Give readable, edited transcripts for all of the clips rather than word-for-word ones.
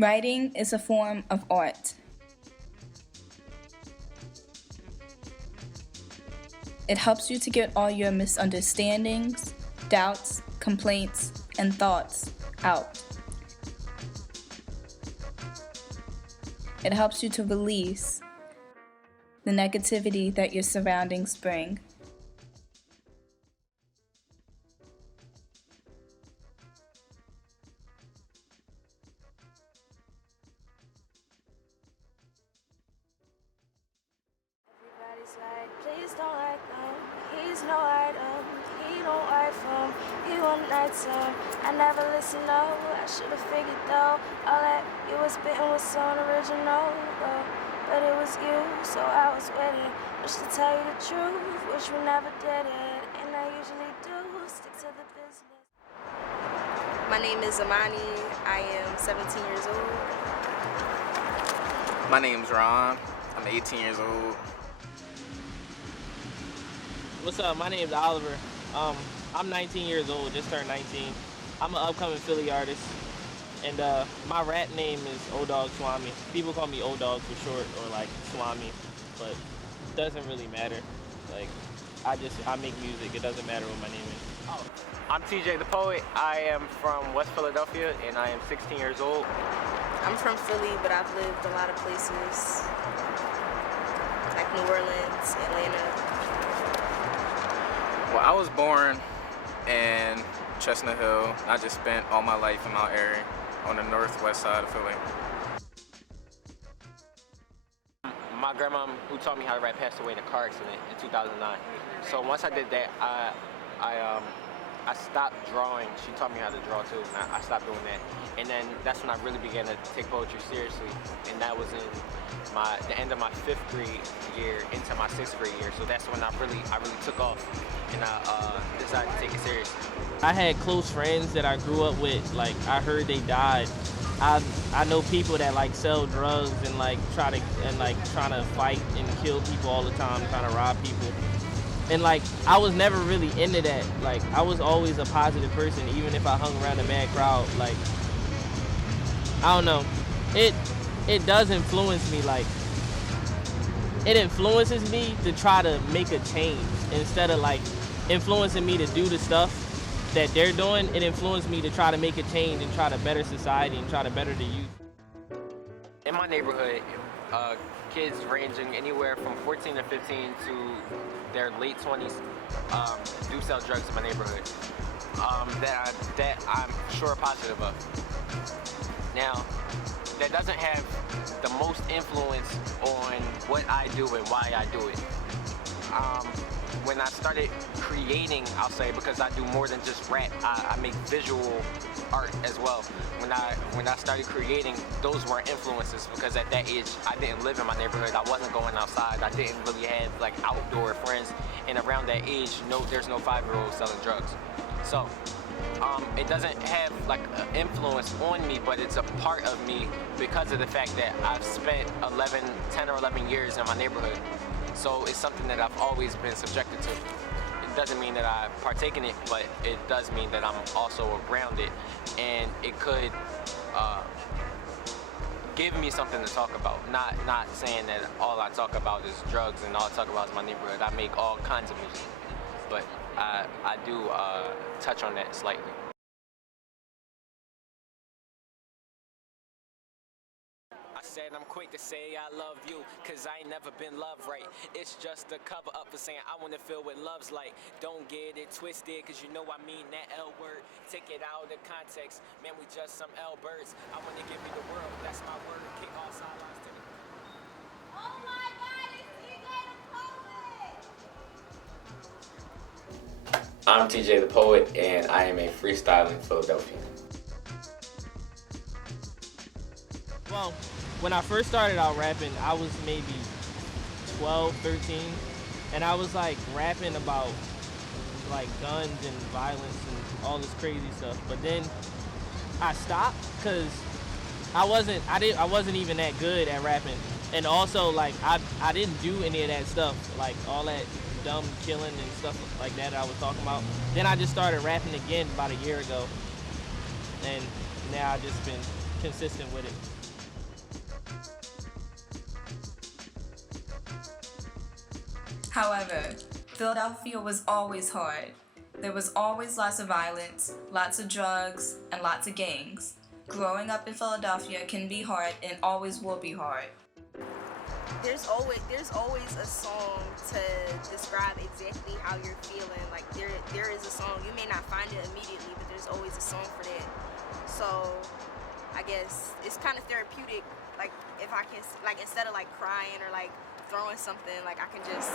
Writing is a form of art. It helps you to get all your misunderstandings, doubts, complaints, and thoughts out. It helps you to release the negativity that your surroundings bring. Everybody's like, please don't like him. He's no item. He don't write from. He one night time. I never listened, no. I should have figured though. All that you was spitting was so original, but it was you, so I was with it. Wish to tell you the truth, wish we never did it, and I usually do stick to the business. My name is Amani. I am 17 years old. My name's Ron. I'm 18 years old. What's up? My name's Oliver. I'm 19 years old, just turned 19. I'm an upcoming Philly artist, and my rap name is O-Dog Swami. People call me O-Dog for short, or like Swami, but it doesn't really matter. Like, I make music. It doesn't matter what my name is. Oh, I'm TJ the Poet. I am from West Philadelphia, and I am 16 years old. I'm from Philly, but I've lived a lot of places, like New Orleans, Atlanta. Well, I was born in Chestnut Hill. I just spent all my life in Mount Airy on the northwest side of Philly. My grandma, who taught me how to rap, passed away in a car accident in 2009. So once I did that, I stopped drawing. She taught me how to draw too, and I stopped doing that. And then that's when I really began to take poetry seriously, and that was in the end of my 5th grade year into my 6th grade year. So that's when I really took off, and I decided to take it seriously. I had close friends that I grew up with. Like, I heard they died. I know people that like sell drugs and like trying to fight and kill people all the time, trying to rob people. And like, I was never really into that. Like, I was always a positive person, even if I hung around a mad crowd. Like, I don't know. It does influence me. Like, it influences me to try to make a change instead of like influencing me to do the stuff that they're doing. It influenced me to try to make a change and try to better society and try to better the youth. In my neighborhood, kids ranging anywhere from 14 to 15 to their late 20s do sell drugs in my neighborhood that I'm sure positive of. Now, that doesn't have the most influence on what I do and why I do it. When I started creating, I'll say, because I do more than just rap, I make visual art as well. When I started creating, those were influences, because at that age, I didn't live in my neighborhood. I wasn't going outside. I didn't really have like outdoor friends. And around that age, there's no 5-year-olds selling drugs. So it doesn't have like an influence on me, but it's a part of me because of the fact that I've spent 10 or 11 years in my neighborhood. So it's something that I've always been subjected to. It doesn't mean that I partake in it, but it does mean that I'm also around it, and it could give me something to talk about. Not saying that all I talk about is drugs and all I talk about is my neighborhood. I make all kinds of music, but I do touch on that slightly. I said I'm quick to say I love you, cause I ain't never been loved right. It's just a cover up for saying I wanna feel what love's like. Don't get it twisted, cause you know I mean that L word. Take it out of context, man, we just some L birds. I wanna give you the world, that's my word. Kick all sidelines to the... Oh my God, it's TJ the Poet! I'm TJ the Poet, and I am a Freestylin Philadelphian. Well, when I first started out rapping, I was maybe 12, 13, and I was like rapping about like guns and violence and all this crazy stuff. But then I stopped because I wasn't even that good at rapping, and also like I didn't do any of that stuff, like all that dumb killing and stuff like that I was talking about. Then I just started rapping again about a year ago, and now I just been consistent with it. However, Philadelphia was always hard. There was always lots of violence, lots of drugs, and lots of gangs. Growing up in Philadelphia can be hard and always will be hard. There's always a song to describe exactly how you're feeling. Like there is a song. You may not find it immediately, but there's always a song for that. So I guess it's kind of therapeutic. Like if I can, like instead of like crying or like throwing something, like I can just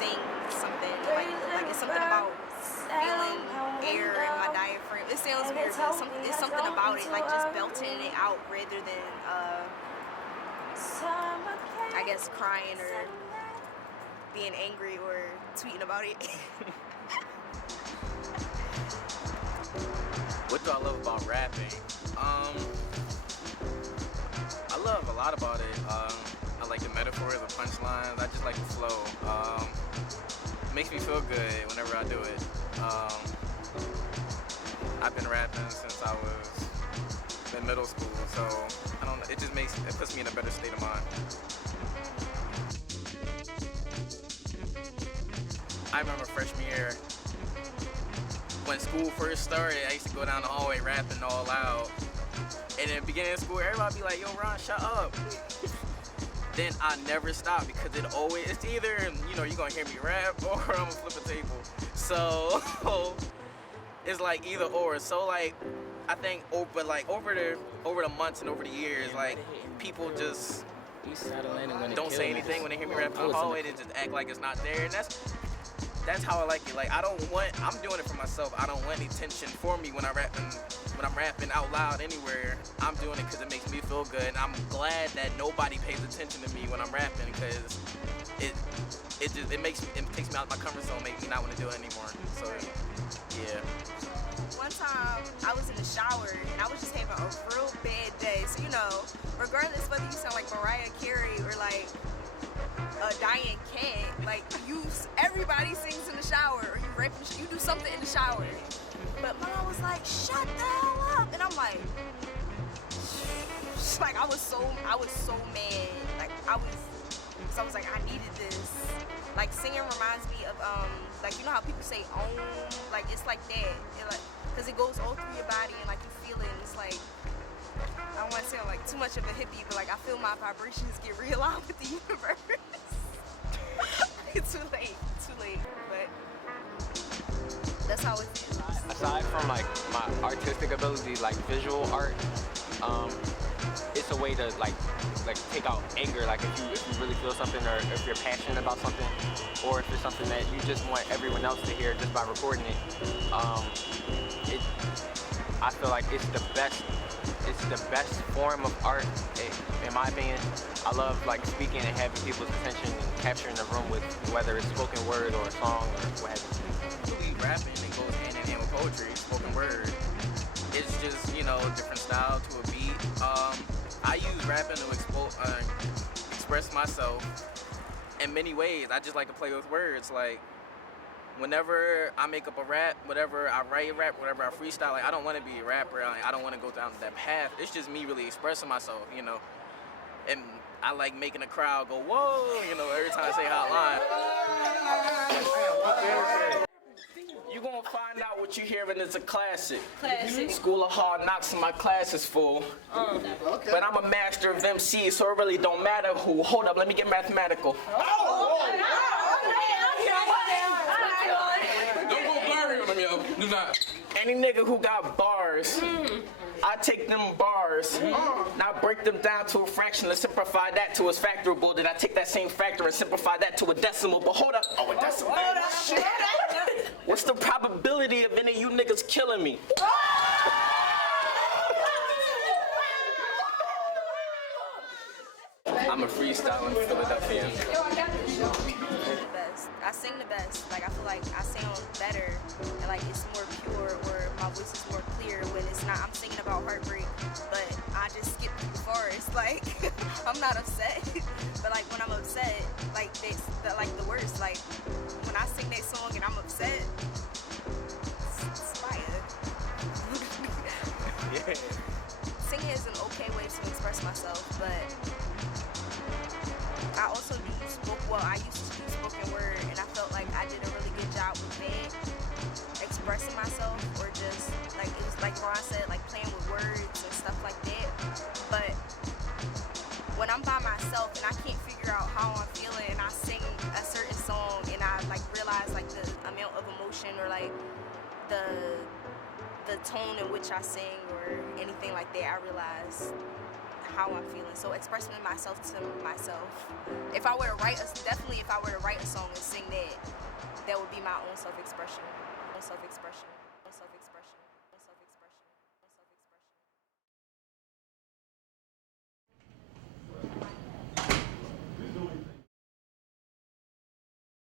sing something. Like it's something about feeling air in my diaphragm. It sounds weird, but it's something about it, like just belting it out rather than I guess crying or being angry or tweeting about it. What do I love about rapping? I love a lot about it. I like the metaphors, the punchlines. I just like the flow. It makes me feel good whenever I do it. I've been rapping since I was in middle school, so I don't know. It puts me in a better state of mind. I remember freshman year when school first started. I used to go down the hallway rapping all loud. And in the beginning of school, everybody be like, "Yo, Ron, shut up." Then I never stop because it's either, you're gonna hear me rap or I'm gonna flip a table. So it's like either or. So like I think over the months and over the years, like people just don't say anything when they hear me rap in the hallway. They just act like it's not there, and that's how I like it. Like I'm doing it for myself. I don't want any tension for me when I'm rapping out loud anywhere. I'm doing it because it makes me feel good, and I'm glad that nobody pays attention to me when I'm rapping because it takes me out of my comfort zone, makes me not want to do it anymore. So yeah. One time I was in the shower and I was just having a real bad day. So regardless whether you sound like Mariah Carey or like a Diane Cat, like everybody sings in the shower or you do something in the shower. But mom was like, "Shut the hell up," and I'm like I was so mad. I was like, I needed this. Like singing reminds me of like how people say like it's like that. Because it goes all through your body and like you feel it. And it's like I don't want to sound like too much of a hippie, but like I feel my vibrations get realigned with the universe. It's too late, but that's how it feels. Aside from like my artistic ability, like visual art, it's a way to like take out anger. Like if you really feel something, or if you're passionate about something, or if it's something that you just want everyone else to hear just by recording it. I feel like it's the best form of art, in my opinion. I love like speaking and having people's attention and capturing the room with whether it's spoken word or a song or what have you. Really rapping, it goes hand in hand with poetry, spoken word. It's just, different style to a beat. I use rapping to express myself in many ways. I just like to play with words. Like, whenever I make up a rap, whatever I write a rap, whatever I freestyle, like I don't want to be a rapper. I don't want to go down that path. It's just me really expressing myself, And I like making the crowd go, whoa, every time I say hotline. You gonna find out what you hearing is a classic. School of Hard Knocks and my class is full. But I'm a master of MC, so it really don't matter who. Hold up, let me get mathematical. Don't go blurry on them, yo. Do not. Any nigga who got bars, I take them bars, now break them down to a fraction and simplify that to its factorable. Then I take that same factor and simplify that to a decimal. But hold up, a decimal. What's the probability of any of you niggas killing me? I'm a Freestylin Philadelphian. I sing the best. Like I feel like I sound better and like it's more pure, or my voice is more clear when it's not. I'm singing about heartbreak, but I just skip the chorus. Like I'm not upset, but like when I'm upset, like that's the worst. Like when I sing that song and I'm upset, it's fire. Yeah. express myself. But I also I used to do spoken word, and I felt like I did a really good job with that, expressing myself, or just like it was like Ron said, like playing with words and stuff like that. But when I'm by myself and I can't figure out how I'm feeling, and I sing a certain song and I like realize like the amount of emotion or like the tone in which I sing or anything like that, I realize how I'm feeling. So expressing myself to myself. If I were to write a song and sing that, that would be my own self-expression.